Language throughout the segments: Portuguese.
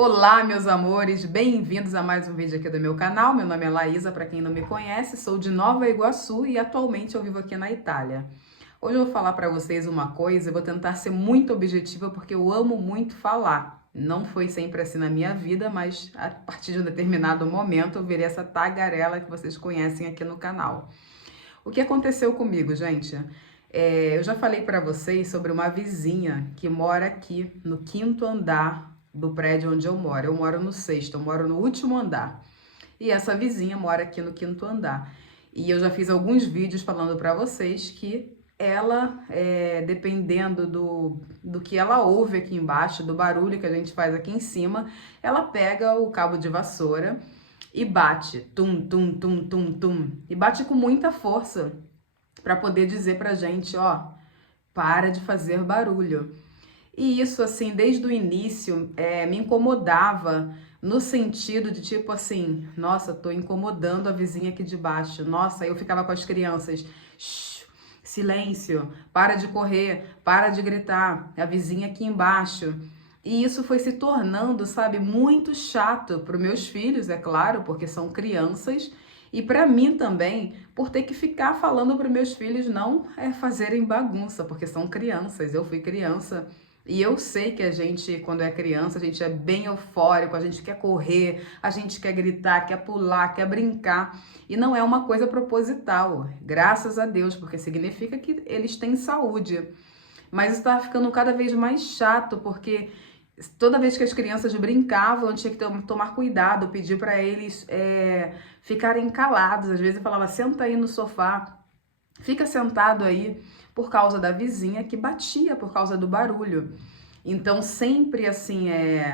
Olá, meus amores, bem-vindos a mais um vídeo aqui do meu canal. Meu nome é Laísa, para quem não me conhece, sou de Nova Iguaçu e atualmente eu vivo aqui na Itália. Hoje eu vou falar para vocês uma coisa, eu vou tentar ser muito objetiva porque eu amo muito falar. Não foi sempre assim na minha vida, mas a partir de um determinado momento eu virei essa tagarela que vocês conhecem aqui no canal. O que aconteceu comigo, gente? Eu já falei para vocês sobre uma vizinha que mora aqui no quinto andar do prédio onde eu moro. Eu moro no sexto, eu moro no último andar. E essa vizinha mora aqui no quinto andar. E eu já fiz alguns vídeos falando para vocês que ela, dependendo do que ela ouve aqui embaixo, do barulho que a gente faz aqui em cima, ela pega o cabo de vassoura e bate, tum, tum, tum, tum, tum, e bate com muita força para poder dizer pra gente, ó, para de fazer barulho. E isso, assim, desde o início, me incomodava no sentido de tipo assim, nossa, tô incomodando a vizinha aqui de baixo. Nossa, eu ficava com as crianças, shh, silêncio, para de correr, para de gritar, a vizinha aqui embaixo. E isso foi se tornando, sabe, muito chato para os meus filhos, é claro, porque são crianças, e para mim também, por ter que ficar falando para meus filhos não fazerem bagunça, porque são crianças, eu fui criança. E eu sei que a gente, quando é criança, a gente é bem eufórico, a gente quer correr, a gente quer gritar, quer pular, quer brincar. E não é uma coisa proposital, graças a Deus, porque significa que eles têm saúde. Mas isso estava ficando cada vez mais chato, porque toda vez que as crianças brincavam, eu tinha que tomar cuidado, pedir para eles ficarem calados. Às vezes eu falava, senta aí no sofá, fica sentado aí, por causa da vizinha que batia por causa do barulho. Então, sempre assim,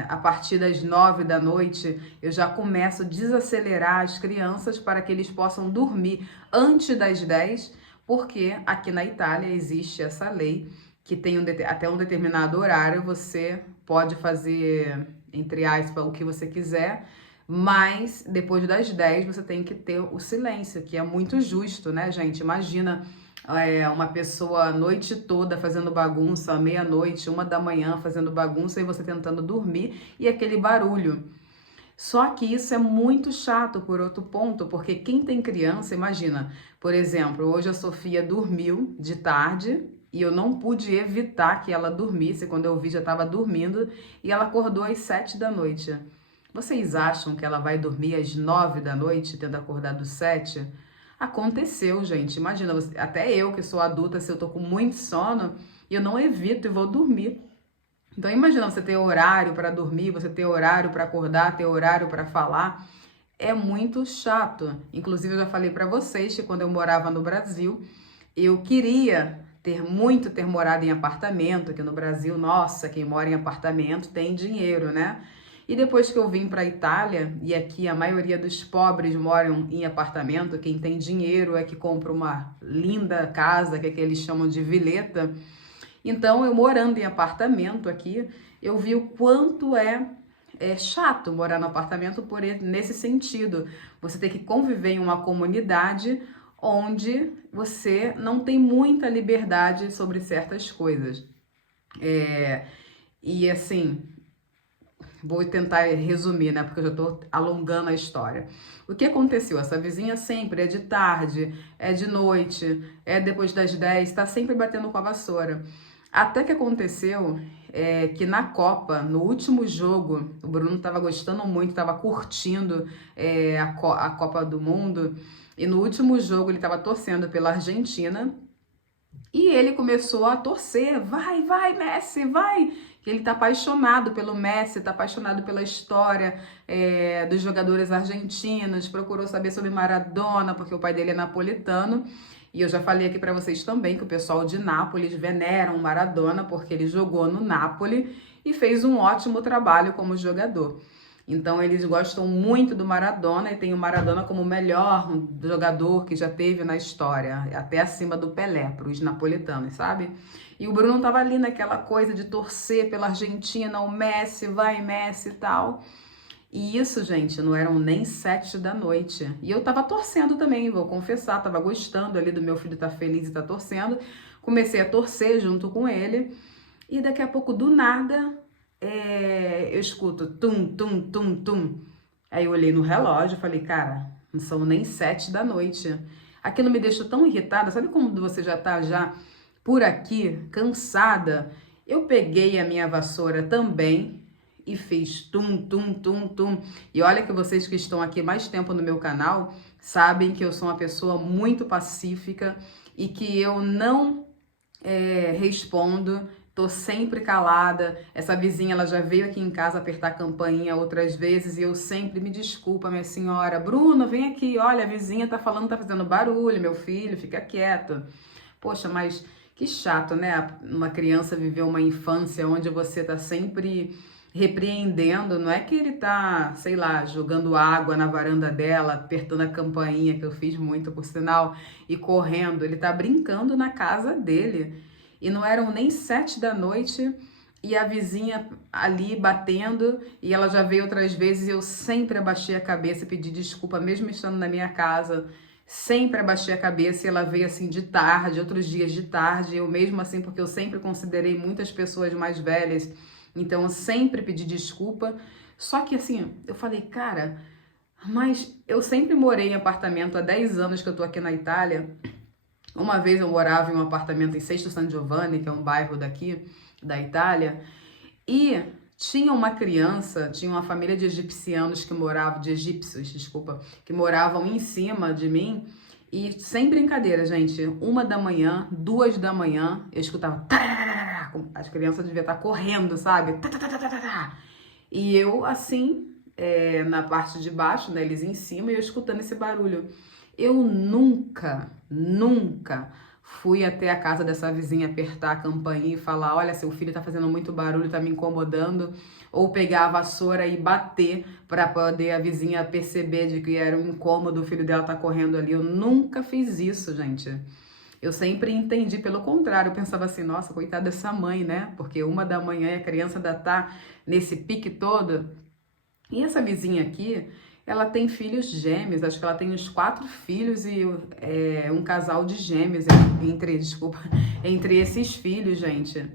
a partir das 9 da noite, eu já começo a desacelerar as crianças para que eles possam dormir antes das 10, porque aqui na Itália existe essa lei que tem até um determinado horário você pode fazer, entre aspas, o que você quiser, mas depois das 10 você tem que ter o silêncio, que é muito justo, né, gente? Imagina uma pessoa a noite toda fazendo bagunça, meia-noite, 1 da manhã fazendo bagunça e você tentando dormir e aquele barulho. Só que isso é muito chato por outro ponto, porque quem tem criança, imagina, por exemplo, hoje a Sofia dormiu de tarde e eu não pude evitar que ela dormisse, quando eu vi já estava dormindo e ela acordou às 7 da noite. Vocês acham que ela vai dormir às 9 da noite, tendo acordado às 7? Aconteceu, gente. Imagina, até eu que sou adulta, se eu tô com muito sono, eu não evito e vou dormir. Então imagina você ter horário para dormir, você ter horário para acordar, ter horário para falar. É muito chato. Inclusive eu já falei para vocês que quando eu morava no Brasil, eu queria ter morado em apartamento, que no Brasil, nossa, quem mora em apartamento tem dinheiro, né? E depois que eu vim para a Itália, e aqui a maioria dos pobres moram em apartamento, quem tem dinheiro é que compra uma linda casa, que é que eles chamam de vileta. Então, eu morando em apartamento aqui, eu vi o quanto é chato morar no apartamento nesse sentido. Você tem que conviver em uma comunidade onde você não tem muita liberdade sobre certas coisas. E assim, vou tentar resumir, né? Porque eu já tô alongando a história. O que aconteceu? Essa vizinha sempre é de tarde, é de noite, é depois das 10, tá sempre batendo com a vassoura. Até que aconteceu que na Copa, no último jogo, o Bruno tava gostando muito, tava curtindo a Copa do Mundo. E no último jogo ele tava torcendo pela Argentina. E ele começou a torcer, vai, vai, Messi, vai! Que ele tá apaixonado pelo Messi, tá apaixonado pela história dos jogadores argentinos, procurou saber sobre Maradona, porque o pai dele é napolitano. E eu já falei aqui para vocês também que o pessoal de Nápoles veneram Maradona, porque ele jogou no Napoli e fez um ótimo trabalho como jogador. Então eles gostam muito do Maradona e tem o Maradona como o melhor jogador que já teve na história, até acima do Pelé, para os napolitanos, sabe? E o Bruno tava ali naquela coisa de torcer pela Argentina, o Messi, vai Messi e tal. E isso, gente, não eram nem 7 da noite. E eu tava torcendo também, vou confessar, tava gostando ali do meu filho estar feliz e estar torcendo. Comecei a torcer junto com ele. E daqui a pouco, do nada, eu escuto tum, tum, tum, tum. Aí eu olhei no relógio e falei, cara, não são nem 7 da noite. Aquilo me deixou tão irritada. Sabe quando você já tá por aqui, cansada? Eu peguei a minha vassoura também e fiz tum, tum, tum, tum. E olha que vocês que estão aqui mais tempo no meu canal sabem que eu sou uma pessoa muito pacífica e que eu não respondo. Tô sempre calada. Essa vizinha, ela já veio aqui em casa apertar a campainha outras vezes e eu sempre me desculpa, minha senhora. Bruno, vem aqui. Olha, a vizinha tá falando, tá fazendo barulho. Meu filho, fica quieto. Poxa, mas que chato, né? Uma criança viver uma infância onde você tá sempre repreendendo. Não é que ele tá, sei lá, jogando água na varanda dela, apertando a campainha, que eu fiz muito, por sinal, e correndo. Ele tá brincando na casa dele. E não eram nem 7 da noite e a vizinha ali batendo, e ela já veio outras vezes e eu sempre abaixei a cabeça e pedi desculpa, mesmo estando na minha casa. Sempre abaixei a cabeça e ela veio assim de tarde, outros dias de tarde, eu mesmo assim, porque eu sempre considerei muitas pessoas mais velhas, então eu sempre pedi desculpa. Só que assim, eu falei, cara, mas eu sempre morei em apartamento há 10 anos que eu tô aqui na Itália. Uma vez eu morava em um apartamento em Sesto San Giovanni, que é um bairro daqui da Itália, e tinha uma criança, tinha uma família de egípcios, desculpa, que moravam em cima de mim, e sem brincadeira, gente, 1 da manhã, 2 da manhã, eu escutava, as crianças deviam estar correndo, sabe? E eu assim, na parte de baixo, né, eles em cima, e eu escutando esse barulho. Eu nunca fui até a casa dessa vizinha apertar a campainha e falar, olha, seu filho tá fazendo muito barulho, tá me incomodando, ou pegar a vassoura e bater para poder a vizinha perceber de que era um incômodo o filho dela tá correndo ali. Eu nunca fiz isso, gente. Eu sempre entendi, pelo contrário, eu pensava assim, nossa, coitada dessa mãe, né? Porque 1 da manhã e a criança ainda tá nesse pique todo. E essa vizinha aqui, ela tem filhos gêmeos, acho que ela tem uns 4 filhos e um casal de gêmeos entre esses filhos, gente.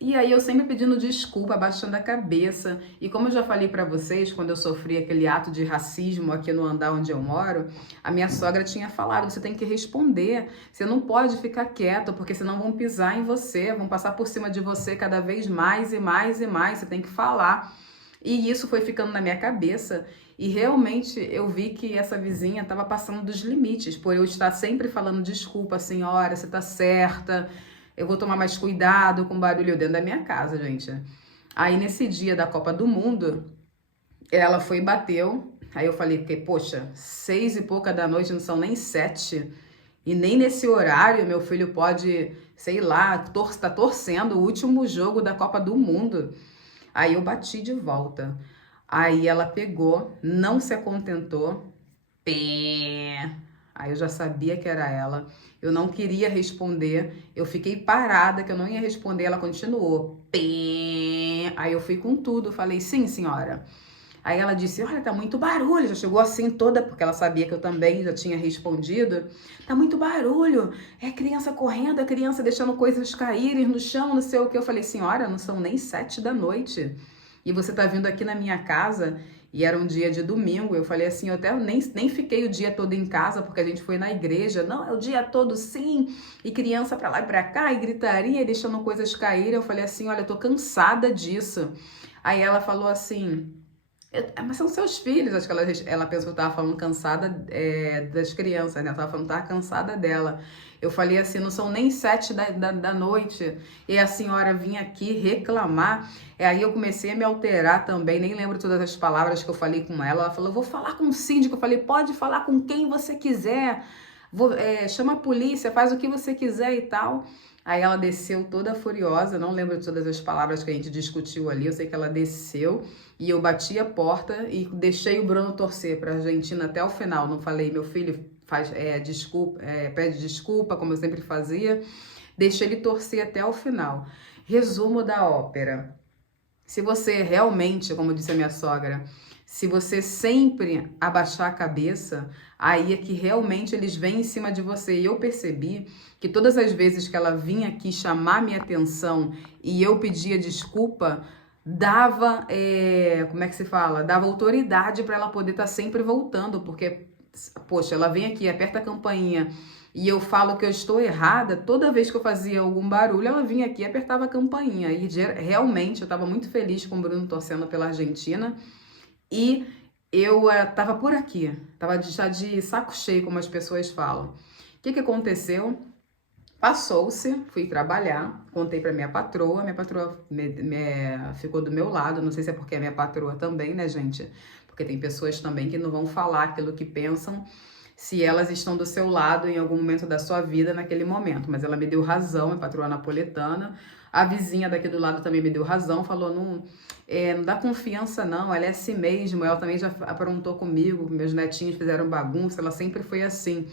E aí eu sempre pedindo desculpa, abaixando a cabeça. E como eu já falei pra vocês, quando eu sofri aquele ato de racismo aqui no andar onde eu moro, a minha sogra tinha falado, você tem que responder, você não pode ficar quieto, porque senão vão pisar em você, vão passar por cima de você cada vez mais e mais e mais, você tem que falar. E isso foi ficando na minha cabeça e realmente eu vi que essa vizinha estava passando dos limites, por eu estar sempre falando desculpa, senhora, você tá certa, eu vou tomar mais cuidado com o barulho dentro da minha casa, gente. Aí nesse dia da Copa do Mundo, ela foi e bateu, aí eu falei, porque, poxa, 6 e pouca da noite, não são nem 7, e nem nesse horário meu filho pode, sei lá, tá torcendo o último jogo da Copa do Mundo. Aí eu bati de volta. Aí ela pegou, não se contentou. Pé. Aí eu já sabia que era ela. Eu não queria responder. Eu fiquei parada, que eu não ia responder. Ela continuou. Pé. Aí eu fui com tudo. Falei, sim, senhora. Aí ela disse, olha, tá muito barulho. Já chegou assim toda, porque ela sabia que eu também já tinha respondido. Tá muito barulho. É criança correndo, é criança deixando coisas caírem no chão, não sei o que. Eu falei, senhora, não são nem 7 da noite. E você tá vindo aqui na minha casa, e era um dia de domingo. Eu falei assim, eu até nem fiquei o dia todo em casa, porque a gente foi na igreja. Não, é o dia todo sim. E criança pra lá e pra cá, e gritaria, e deixando coisas caírem. Eu falei assim, olha, eu tô cansada disso. Aí ela falou assim... mas são seus filhos, acho que ela pensou que eu tava falando cansada das crianças, né? Eu tava falando que tava cansada dela. Eu falei assim, não são nem 7 da noite. E a senhora vinha aqui reclamar. Aí eu comecei a me alterar também, nem lembro todas as palavras que eu falei com ela. Ela falou, eu vou falar com o síndico. Eu falei, pode falar com quem você quiser. Chama a polícia, faz o que você quiser e tal. Aí ela desceu toda furiosa, não lembro de todas as palavras que a gente discutiu ali, eu sei que ela desceu e eu bati a porta e deixei o Bruno torcer para a Argentina até o final. Não falei, meu filho pede desculpa, como eu sempre fazia, deixei ele torcer até o final. Resumo da ópera. Se você realmente, como disse a minha sogra, se você sempre abaixar a cabeça, aí é que realmente eles vêm em cima de você. E eu percebi que todas as vezes que ela vinha aqui chamar minha atenção e eu pedia desculpa, dava, como é que se fala? Dava autoridade para ela poder estar sempre voltando, porque, poxa, ela vem aqui, aperta a campainha e eu falo que eu estou errada, toda vez que eu fazia algum barulho, ela vinha aqui e apertava a campainha. E realmente eu estava muito feliz com o Bruno torcendo pela Argentina e eu estava por aqui, estava já de saco cheio, como as pessoas falam. O que aconteceu? Passou-se, fui trabalhar, contei pra minha patroa ficou do meu lado, não sei se é porque é minha patroa também, né, gente? Porque tem pessoas também que não vão falar aquilo que pensam se elas estão do seu lado em algum momento da sua vida naquele momento. Mas ela me deu razão, minha patroa napoletana. A vizinha daqui do lado também me deu razão, falou, não dá confiança não, ela é assim mesmo, ela também já aprontou comigo, meus netinhos fizeram bagunça, ela sempre foi assim.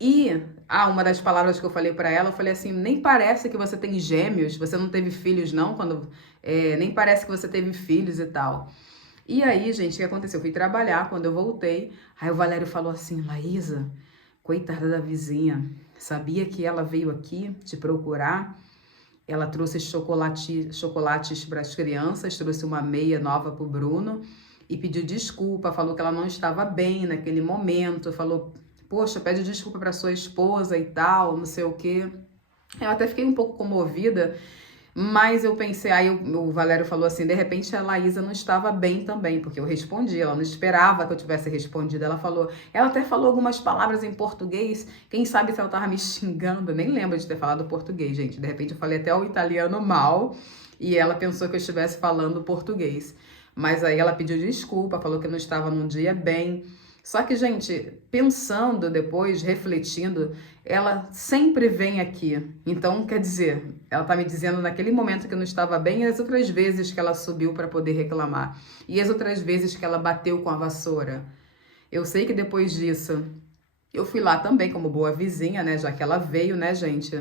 E uma das palavras que eu falei pra ela, eu falei assim, nem parece que você tem gêmeos, você não teve filhos não, nem parece que você teve filhos e tal. E aí, gente, o que aconteceu? Eu fui trabalhar, quando eu voltei, aí o Valério falou assim, Laísa, coitada da vizinha, sabia que ela veio aqui te procurar? Ela trouxe chocolates para as crianças, trouxe uma meia nova pro Bruno e pediu desculpa, falou que ela não estava bem naquele momento, falou, poxa, pede desculpa para sua esposa e tal, não sei o quê. Eu até fiquei um pouco comovida, mas eu pensei, aí o Valério falou assim, de repente a Laísa não estava bem também, porque eu respondi, ela não esperava que eu tivesse respondido, ela até falou algumas palavras em português, quem sabe se ela estava me xingando, nem lembro de ter falado português, gente, de repente eu falei até o italiano mal, e ela pensou que eu estivesse falando português, mas aí ela pediu desculpa, falou que não estava num dia bem. Só que, gente, pensando depois, refletindo, ela sempre vem aqui. Então, quer dizer, ela tá me dizendo naquele momento que eu não estava bem, e as outras vezes que ela subiu para poder reclamar. E as outras vezes que ela bateu com a vassoura. Eu sei que depois disso, eu fui lá também como boa vizinha, né? Já que ela veio, né, gente?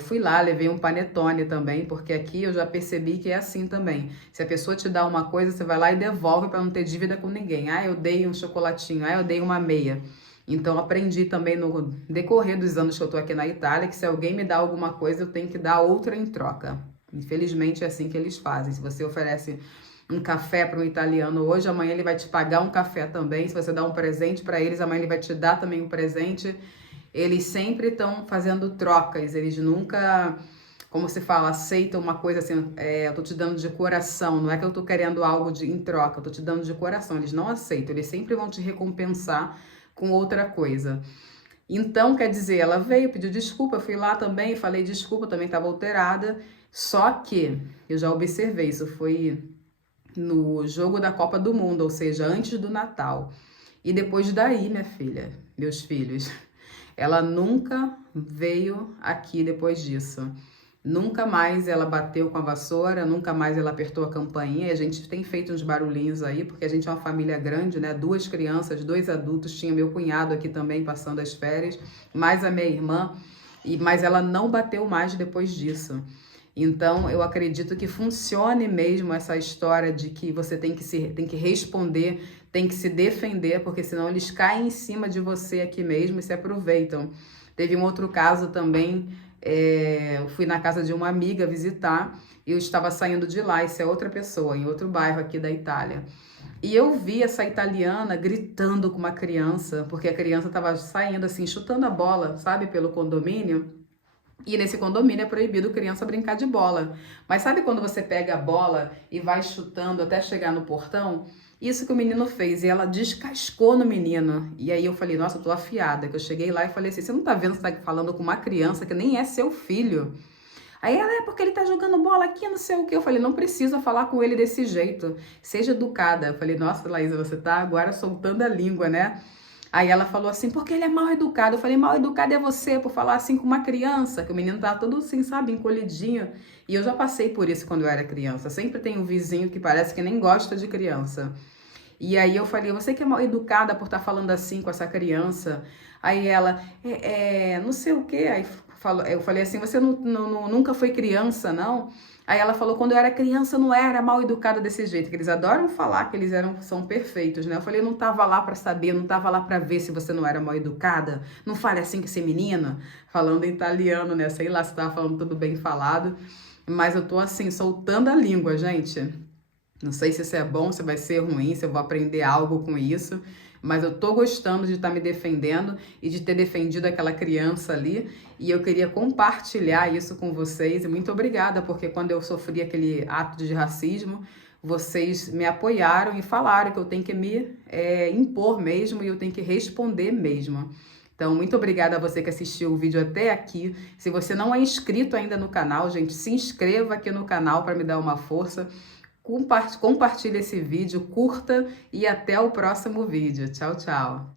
Fui lá, levei um panetone também, porque aqui eu já percebi que é assim também. Se a pessoa te dá uma coisa, você vai lá e devolve para não ter dívida com ninguém. Ah, eu dei um chocolatinho, ah, eu dei uma meia. Então aprendi também no decorrer dos anos que eu tô aqui na Itália, que se alguém me dá alguma coisa, eu tenho que dar outra em troca. Infelizmente é assim que eles fazem. Se você oferece um café para um italiano hoje, amanhã ele vai te pagar um café também. Se você dá um presente para eles, amanhã ele vai te dar também um presente. Eles sempre estão fazendo trocas, eles nunca, como se fala, aceitam uma coisa assim, eu tô te dando de coração, não é que eu tô querendo algo em troca, eu tô te dando de coração, eles não aceitam, eles sempre vão te recompensar com outra coisa. Então, quer dizer, ela veio, pediu desculpa, eu fui lá também, falei desculpa, também estava alterada, só que eu já observei, isso foi no jogo da Copa do Mundo, ou seja, antes do Natal. E depois daí, minha filha, meus filhos, ela nunca veio aqui depois disso. Nunca mais ela bateu com a vassoura, nunca mais ela apertou a campainha. E a gente tem feito uns barulhinhos aí, porque a gente é uma família grande, né? 2 crianças, 2 adultos. Tinha meu cunhado aqui também passando as férias, mais a minha irmã. Mas ela não bateu mais depois disso. Então, eu acredito que funcione mesmo essa história de que você tem que responder, tem que se defender, porque senão eles caem em cima de você aqui mesmo e se aproveitam. Teve um outro caso também, eu fui na casa de uma amiga visitar e eu estava saindo de lá, isso é outra pessoa, em outro bairro aqui da Itália. E eu vi essa italiana gritando com uma criança, porque a criança estava saindo assim, chutando a bola, sabe, pelo condomínio. E nesse condomínio é proibido criança brincar de bola. Mas sabe quando você pega a bola e vai chutando até chegar no portão? Isso que o menino fez. E ela descascou no menino. E aí eu falei, nossa, eu tô afiada. Que eu cheguei lá e falei assim, você não tá vendo que você tá falando com uma criança que nem é seu filho? Aí ela, porque ele tá jogando bola aqui, não sei o que. Eu falei, não precisa falar com ele desse jeito. Seja educada. Eu falei, nossa, Laísa, você tá agora soltando a língua, né? Aí ela falou assim, porque ele é mal educado. Eu falei, mal educado é você por falar assim com uma criança, que o menino tá todo assim, sabe, encolhidinho. E eu já passei por isso quando eu era criança. Sempre tem um vizinho que parece que nem gosta de criança. E aí eu falei, você que é mal educada por estar falando assim com essa criança. Aí ela, não sei o quê. Aí eu falei assim, você nunca foi criança, não? Aí ela falou, quando eu era criança eu não era mal educada desse jeito, que eles adoram falar que eles são perfeitos, né? Eu falei, eu não tava lá pra saber, não tava lá pra ver se você não era mal educada, não fale assim com esse menino, falando em italiano, né? Sei lá se tava falando tudo bem falado, mas eu tô assim, soltando a língua, gente. Não sei se isso é bom, se vai ser ruim, se eu vou aprender algo com isso, mas eu tô gostando de estar me defendendo e de ter defendido aquela criança ali, e eu queria compartilhar isso com vocês. E muito obrigada, porque quando eu sofri aquele ato de racismo, vocês me apoiaram e falaram que eu tenho que me impor mesmo e eu tenho que responder mesmo. Então, muito obrigada a você que assistiu o vídeo até aqui. Se você não é inscrito ainda no canal, gente, se inscreva aqui no canal para me dar uma força. Compartilhe esse vídeo, curta e até o próximo vídeo. Tchau, tchau!